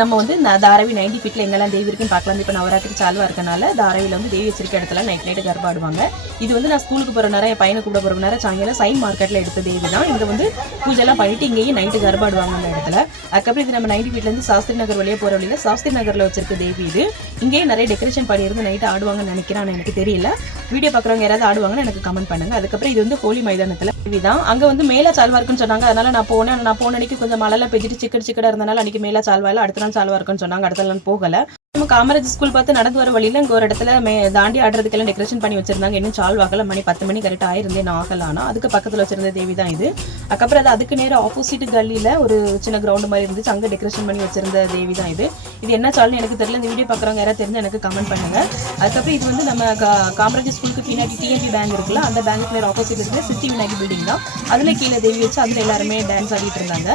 நம்ம வந்து தாராவி 90 ஃபீட்ல எங்கெல்லாம் தேவி இருக்குன்னு பார்க்கலாம். இப்போ நவராத்திரி சால்வா இருக்கனால தாராவியில் வந்து தேவி வச்சிருக்க இடத்துல நைட் கர்பா ஆடுவாங்க. இது வந்து நான் ஸ்கூலுக்கு போகிற நேரம் என் பையனை கூட போகிற நேரம் சாயங்காலம் சைன் மார்க்கெட்டில் எடுத்த தேவி தான். இங்கே வந்து பூஜைலாம் பண்ணிட்டு இங்கேயும் நைட்டு கர்பா ஆடுவாங்க அந்த இடத்துல. அதுக்கப்புறம் இது நம்ம 90 ஃபீட்லேருந்து சாஸ்திரி நகர் வழியே போகிற வழியில் சாஸ்திரி நகரில் வச்சிருக்க தேவி இது. இங்கேயும் நிறைய டெக்கரேஷன் பண்ணியிருந்து நைட்டு ஆடுவாங்கன்னு நினைக்கிறேன். ஆனால் எனக்கு தெரியல. வீடியோ பார்க்குறவங்க யாராவது ஆடுவாங்கன்னு எனக்கு கமெண்ட் பண்ணுங்க. அதுக்கப்புறம் இது வந்து ஹோலி மைதானத்தில் தேவி தான். அங்கே வந்து மேலே சால்வா இருக்குன்னு சொன்னாங்க. அதனால நான் போன அன்னைக்கு கொஞ்சம் மழைலாம் பெஞ்சிட்டு சிக்கடா இருந்தனால அன்னைக்கு மேலே சால்வாயில் அடுத்த நாள் சால்வா இருக்குன்னு சொன்னாங்க. அடுத்த நாள் போகல. நம்ம காமராஜ் ஸ்கூல் பார்த்து நடந்து வர வழியில இங்கே ஒரு இடத்துல தாண்டி ஆடுறதுக்கெல்லாம் டெக்கரேஷன் பண்ணி வச்சிருந்தாங்க. இன்னும் சால்வாகல மணி 10 மணி கரெக்டாக ஆயிருந்தேன் ஆகலானா. அதுக்கு பக்கத்தில் வச்சிருந்த தேவி தான் இது. அதுக்கப்புறம் அதுக்கு நேரம் ஆப்போசிட் கல்லியில் ஒரு சின்ன கிரவுண்டு மாதிரி இருந்துச்சு. அங்கே டெக்கரேஷன் பண்ணி வச்சிருந்த தேவி தான் இது. இது என்ன சால்னு எனக்கு தெரியல. இந்த வீடியோ பார்க்குறவங்க யாராவது தெரிஞ்சு எனக்கு கமெண்ட் பண்ணுங்க. அதுக்கப்புறம் இது வந்து நம்ம காமராஜ் ஸ்கூலுக்கு பின்னாடி டிஎன்பி பேங்க் இருக்குல்ல, அந்த பேங்க் நேரம் ஆப்போசிட் இருக்கிற சித்தி விநாயகி பில்டிங் தான். அதில் கீழே தேவி வச்சு அதில் எல்லாருமே டான்ஸ் ஆடிட்டு இருந்தாங்க.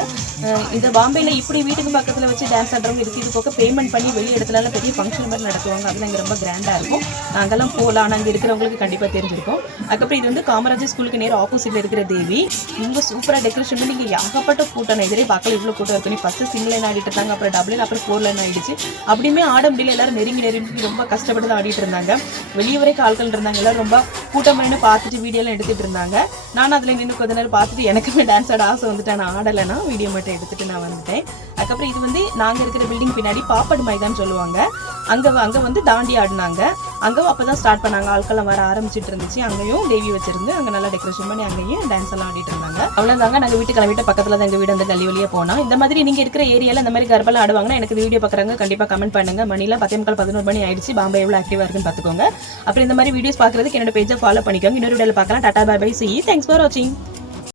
இந்த பாம்பேல இப்படி வீட்டுக்கு பக்கத்தில் வச்சு டான்ஸ் ஆடுறவங்க இருக்கு. இது போக பேமெண்ட் பண்ணி வெளி இடத்துல பெரிய ஃபங்க்ஷன் மாதிரி நடத்துவாங்க. அதில் இங்கே ரொம்ப கிராண்டாக இருக்கும். நாங்கெல்லாம் போகலாம். ஆனால் அங்கே இருக்கிறவங்களுக்கு கண்டிப்பாக தெரிஞ்சிருக்கும். அதுக்கப்புறம் இது வந்து காமராஜர் ஸ்கூலுக்கு நேரம் ஆப்போசிட்டில் இருக்கிற தேவி. இவங்க சூப்பராக டெக்கரேஷன் பண்ணி இங்கே ஏகப்பட்ட கூட்டம். எதிரே பார்க்கல இவ்வளோ கூட்டம் இருக்குன்னு. ஃபஸ்ட்டு சிங்கிள் லைன் ஆடிட்டு இருந்தாங்க, அப்புறம் டபுள் லைன், அப்புறம் 4 லைன் ஆகிடுச்சு. அப்படியுமே ஆட முடியல. எல்லாரும் நெருங்கி ரொம்ப கஷ்டப்பட்டு தான் ஆடிட்டு இருந்தாங்க. வெளியே வரைக்கும் ஆட்கள் இருந்தாங்க. எல்லாரும் ரொம்ப கூட்டமாக பார்த்துட்டு வீடியோலாம் எடுத்துகிட்டு இருந்தாங்க. நானும் அதில் நின்று கொஞ்ச நேரம் பார்த்துட்டு எனக்குமே டான்ஸ் ஆட ஆசை வந்துட்டு நான் ஆடலைன்னா வீடியோ மட்டும் எடுத்துகிட்டு நான் வந்துட்டேன். அதுக்கப்புறம் இது வந்து நாங்கள் இருக்கிற பில்டிங் பின்னாடி பாப்படு மைதான் சொல்லுவாங்க. அங்கே வந்து தாண்டி ஆடினாங்க. அங்கே அப்போ தான் ஸ்டார்ட் பண்ணாங்க. ஆட்கள்லாம் வர ஆரம்பிச்சிட்டு இருந்துச்சு. அங்கேயும் தேவி வச்சிருந்து அங்கே நல்லா டெக்கரேஷன் பண்ணி அங்கேயும் டான்ஸ் எல்லாம் ஆடிட்டு இருந்தாங்க. அவ்வளோதாங்க. நாங்கள் வீட்டு கிளம்பிட்டு பக்கத்தில் தான் எங்கள் வீடு அந்த கல்லி வழியாக போனோம். இந்த மாதிரி நீங்கள் இருக்கிற ஏரியாவில் இந்த மாதிரி கர்பாலாம் ஆடுவாங்கன்னா எனக்கு வீடியோ பார்க்குறாங்க கண்டிப்பாக கமெண்ட் பண்ணுங்க. மணிலாம் 10:11 மணி ஆயிடுச்சு. பாம்பே எவ்வளோ ஆக்டிவாக இருக்குன்னு பார்த்துக்கோங்க. அப்புறம் இந்த மாதிரி வீடியோஸ் பார்க்குறதுக்கு என்னோட பேஜை ஃபாலோ பண்ணிக்கோங்க. இன்னொரு வீடியோவில் பார்க்கலாம். Tata bye bye. See you. Thanks for watching.